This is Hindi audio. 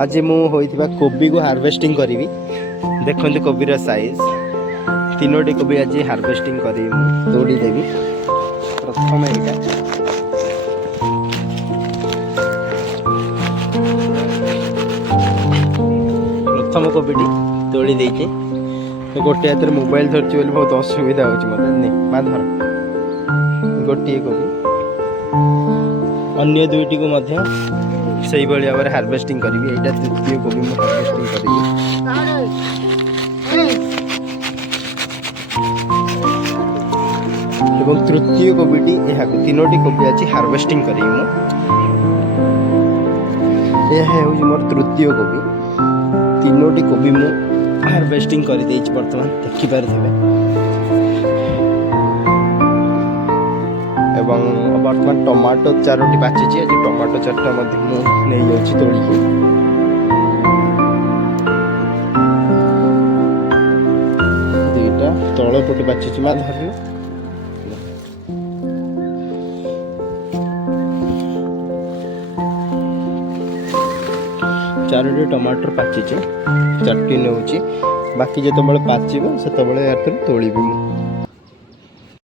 आज मु होइथिबा कोबी को हार्वेस्टिंग करी देखते कोबीर साइज 3टी कोबी आज हार्वेस्टिंग करी तोड़ी देवी। प्रथम एटा प्रथम कोबीटी तोड़ी देइछे। गोटे हाथ मोबाइल धरची बोली बहुत असुविधा होची मते नहीं मा धर गोटे कोबी अन्य दुईटी को मध्य सही भाई भाव हार्वेस्टिंग करी। यहाँ तृतीय कोबी मैं हार्वेस्टिंग करी एवं तृतीय कोबीटी यहाँ 3टी कोबी आज हार्वेस्टिंग करी मोर तृतीय कोबी 3टी कोबी मु हार्वेस्टिंग कर बर्तमान देखिपारे एवं बर्तमान टमाटो 4टी पाचिची आज टमाटो 4टा नहीं जाऊँ तोड़िकी दुईटा तल पटे पाचिची माँ धर 4टी टमाटर पाचिची 4टी नौची बाकी जो पाचिब से तोड़ी भी।